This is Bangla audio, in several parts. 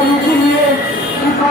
নীতি নিয়ে শিক্ষা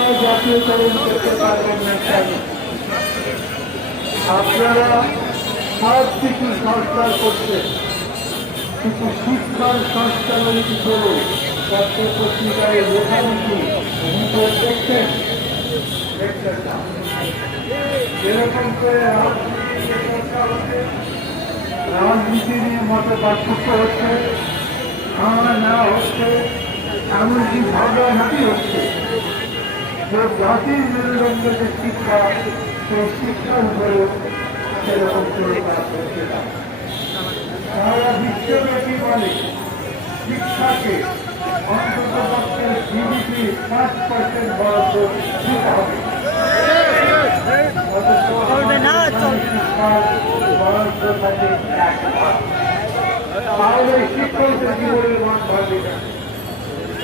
এই জাতীয়করণ করতে পারবেন না আপনারা সব কিছু সংস্কার করছে কিন্তু শিক্ষার সংস্কারের ভিতরে রাজনীতি নিয়ে মতো পার্থক্য হচ্ছে খাওয়া না হচ্ছে, এমনকি ঝগড়াঝাটি হচ্ছে। যে জাতির মেরুদণ্ড যে শিক্ষা, সেই শিক্ষার উপরে সেরকম সারা বিশ্বব্যাপী শিক্ষাকে অন্তত পক্ষে জিডিপি পাঁচ পার্সেন্ট বরাদ্দ দিতে হবে তাহলে শিক্ষকদের জীবনের মান বাড়বে না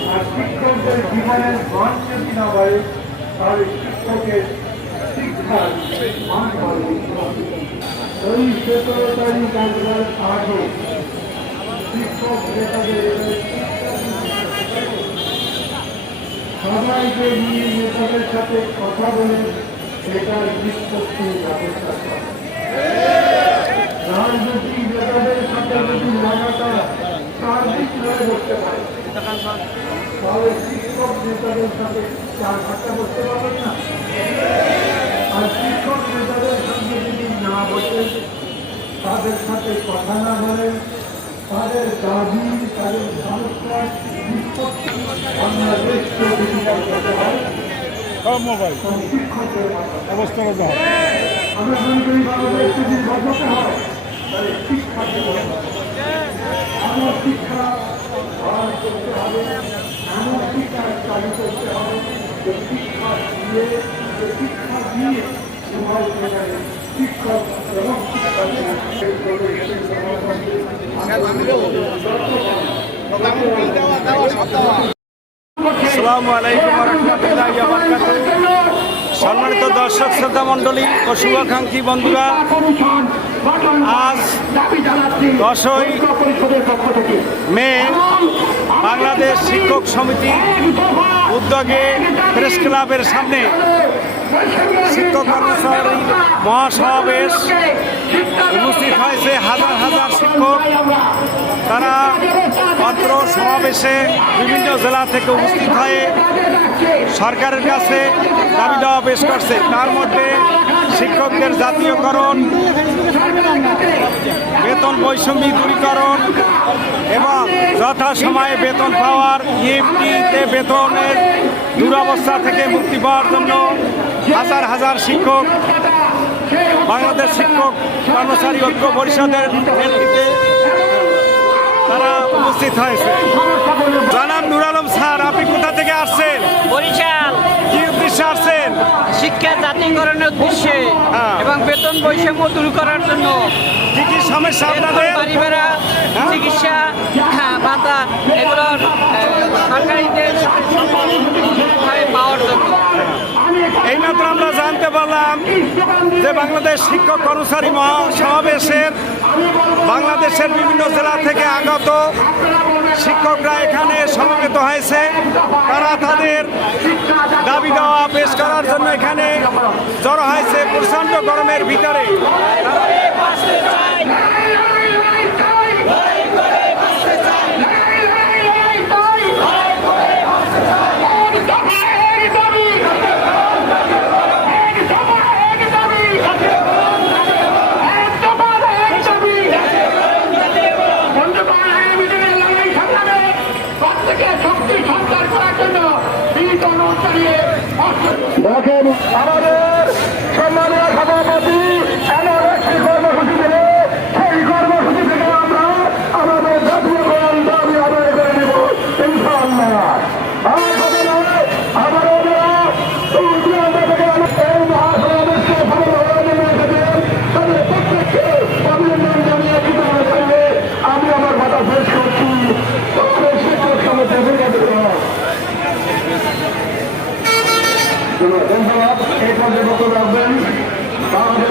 আর শিক্ষকদের জীবনের মান যদি না বাড়ে তাহলে শিক্ষকের শিক্ষার মান বাড়বে ওই সতেরো তারিখ আসবার আগে শিক্ষক নেতাদের সবাইকে নিয়ে নেতাদের সাথে কথা বলে এটার নিষ্পত্তির ব্যবস্থা করে। রাজনৈতিক নেতাদের সাথে যদি লাগাতার দিন ধরে বসতে পারে, তাহলে শিক্ষক নেতাদের সাথে চার ঘণ্টা বসতে পারবেন না। আর শিক্ষক নেতাদের সঙ্গে যদি না বসে, তাদের সাথে কথা না বলেন তাদের দাবি, তাদের সমস্যা মোবাইল জায়গায় শিক্ষক এবং আলাইকুম রহমতুল্লাহ সম্মানিত দর্শক, শ্রদ্ধা মণ্ডলী ও শুভাকাঙ্ক্ষী বন্ধুরা, আজ দশই মে, বাংলাদেশ শিক্ষক সমিতি উদ্যোগে প্রেস ক্লাবের সামনে শিক্ষক কর্মচারী মহাসমাবেশ উপস্থিত হয়েছে হাজার হাজার শিক্ষক। তারা পত্র সমাবেশে বিভিন্ন জেলা থেকে উপস্থিত হয়ে সরকারের কাছে দাবি দেওয়া পেশ করছে। তার মধ্যে শিক্ষকদের জাতীয়করণ, বেতন বৈষম্য দূরীকরণ এবং যথাসময়ে বেতন পাওয়ার ইএফটিতে বেতনের দুরবস্থা থেকে মুক্তি পাওয়ার জন্য হাজার হাজার শিক্ষক বাংলাদেশ শিক্ষক কর্মচারী ঐক্য পরিষদের নেতৃত্বে তারা উপস্থিত হয়েছে। জানাব নুর আলম স্যার আপনি কোথা থেকে আসছেন? বরিশাল। কি উদ্দেশ্যে আসছেন? শিক্ষা জাতীয়করণের উদ্দেশ্যে হ্যাঁ। এবং বেতন বৈষম্য দূর করার জন্য। কি কি সমস্যা আপনাদের? বাড়ি ভাড়া চিকিৎসা হ্যাঁ, ভাতা এগুলোর আহ, সরকারিদের পাওয়ার জন্য। এইমাত্র আমরা জানতে পারলাম যে বাংলাদেশ শিক্ষক কর্মচারী মহাসমাবেশের বাংলাদেশের বিভিন্ন জেলা থেকে আগত শিক্ষকরা এখানে সমবেত হয়েছে। তারা তাদের দাবি দেওয়া পেশ করার জন্য এখানে জড়ো হয়েছে। প্রচণ্ড গরমের ভিতরে। আমাদের সম্মানীয় সভাপতি এমন একটি কর্মসূচি দেবে সেই কর্মসূচি থেকে আমরা আমাদের জাতীয় কল্যাণ দাবি আদায় করে নেব ইনশাআল্লাহ আর কথা নয় আমাদের এই দূরান্ত থেকে এই মহাসমাবেশকে সফলভাবে নিয়ে এসেছেন তাদের প্রত্যেককে অভিনন্দন জানিয়ে কৃতজ্ঞ জানিয়ে আমি আমার কথা শেষ করছি প্রত্যেক শিক্ষক সমিতি ধন্যবাদ ধন্যবাদ এই পর্যায়ে বক্তব্য রাখবেন বাংলাদেশ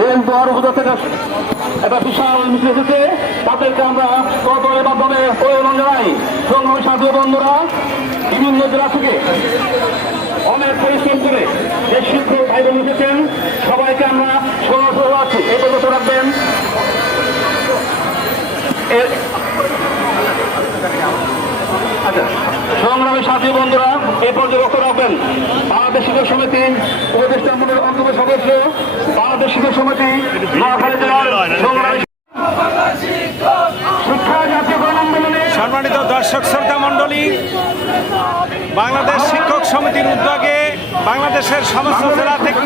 বেল দোয়ার উপজেলা থেকে একটা বিশাল মিছিল এসেছে। তাদেরকে আমরা কদরের মাধ্যমে অভিনন্দন জানাই সংগ্রামী সাথী বন্ধুরা, বিভিন্ন জেলা থেকে অনেক পরিশ্রম করে যে শিক্ষক ভাই বোন এসেছেন, সবাইকে আমরা সরাসরি আছি এই পর্যন্ত রাখবেন। সংগ্রামী সাথী বন্ধুরা এই পর্যায়ে বক্তব্য রাখবেন, বাংলাদেশ শিক্ষক সমিতি উপদেষ্টা মন্ডলের অন্তর্গত সদস্য, বাংলাদেশ শিক্ষক সমিতি সম্মানিত দর্শক শ্রদ্ধা মণ্ডলী, বাংলাদেশ শিক্ষক সমিতির উদ্যোগে বাংলাদেশের সমস্ত জেলা থেকে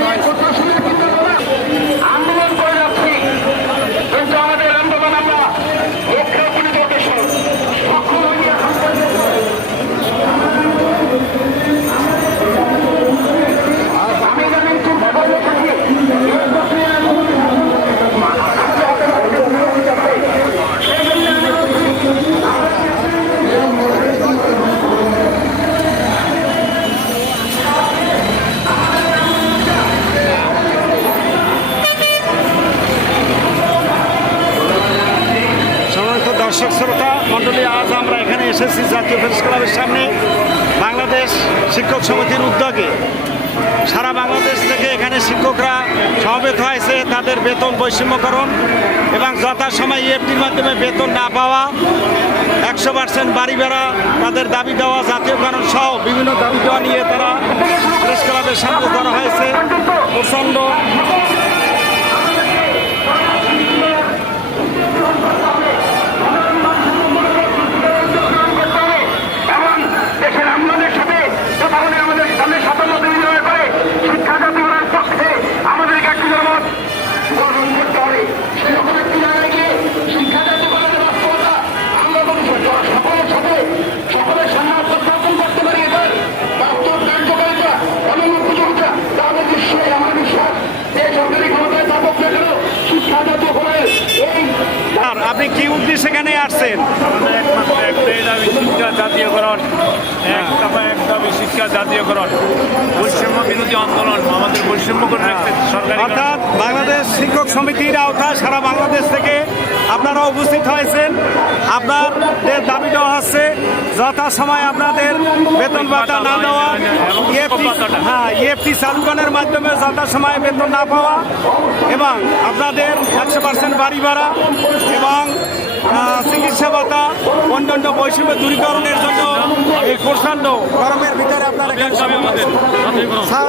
দর্শক, শ্রোতা, মণ্ডলী, আজ আমরা এখানে এসেছি জাতীয় প্রেস ক্লাবের সামনে। বাংলাদেশ শিক্ষক সমিতির উদ্যোগে। সারা বাংলাদেশ থেকে এখানে শিক্ষকরা সমবেত হয়েছে তাদের বেতন বৈষম্যকরণ এবং যথাসময় ইএফটির মাধ্যমে বেতন না পাওয়া, একশো পার্সেন্ট বাড়ি ভাড়া তাদের দাবি দেওয়া জাতীয়করণ সহ বিভিন্ন দাবি দেওয়া নিয়ে তারা প্রেস ক্লাবের সামনে করা হয়েছে। প্রচণ্ড উদ্দেশ্যে এখানে আসছেন। একটাই দাবি শিক্ষা জাতীয়করণ এক দফা এক দাবি শিক্ষা জাতীয়করণ বৈষম্য বিরোধী আন্দোলন আমাদের বৈষম্য করে সরকারি অর্থাৎ বাংলাদেশ শিক্ষক সমিতির আওতায় সারা বাংলাদেশ থেকে আপনারা উপস্থিত হয়েছেন। আপনাদের দাবি দেওয়া হচ্ছে, যথাসময় আপনাদের বেতন ভাতা না দেওয়া হ্যাঁ ইএফটি চালুকানের মাধ্যমে যথাসময়ে বেতন না পাওয়া এবং আপনাদের একশো পার্সেন্ট বাড়ি ভাড়া এবং চিকিৎসা ভাতা অন্যান্য বৈষম্য দূরীকরণের জন্য এই প্রচণ্ড গরমের ভিতরে আপনারা। স্যার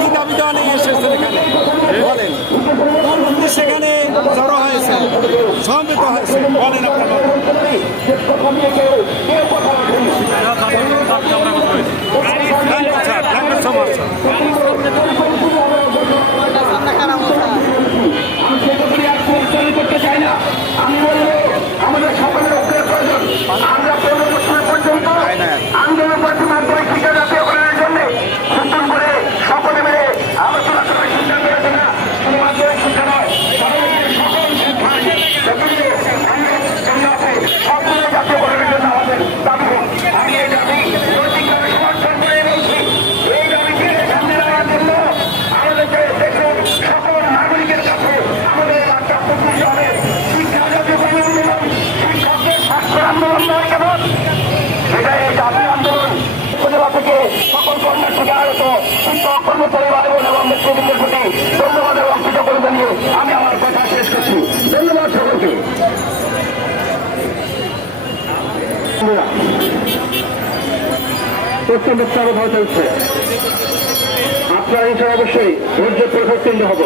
কি দাবি দেওয়া নিয়ে এসেছেন এখানে বলেন। কোন উদ্দেশ্যে এখানে জড়ো হয়েছে? সমবেত হয়েছে? বলেন আপনার কর্মচারী বাড়িবন এবং নেতৃবৃন্দের প্রতি ধন্যবাদ এবং কৃতজ্ঞতা জানিয়ে আমি আমার কথা শেষ করছি। ধন্যবাদ সকলকে আপনারা অবশ্যই ধৈর্য পরিবর্তন হব।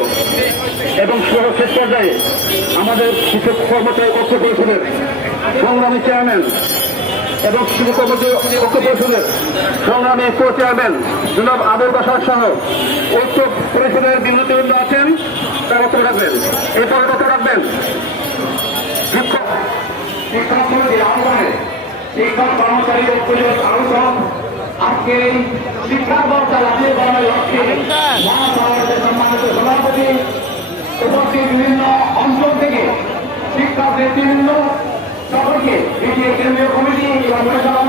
এবং সর্বশেষ পর্যায়ে আমাদের শিক্ষক কর্মচারী ঐক্য পরিষদের সংগ্রামী চেয়ারম্যান এবং শিক্ষক কর্মচারী ঐক্য পরিষদের সংগ্রামী কো চেয়ারম্যান জনাব আবুল বাসার সহ ঐক্য পরিষদের বিনতিবৃন্দ আছেন, তারা বক্তব্য রাখবেন। এরপরে বক্তব্য রাখবেন। সমিতির আহ্বানে শিক্ষক কর্মচারী আজকে শিক্ষা ব্যবস্থা জাতীয় করার লক্ষ্যে মহাসমাবেশের সম্মানিত সভাপতি উপস্থিত বিভিন্ন অঞ্চল থেকে শিক্ষক নেতৃবৃন্দ, সকলকে বিটিএ কেন্দ্রীয় কমিটি এবং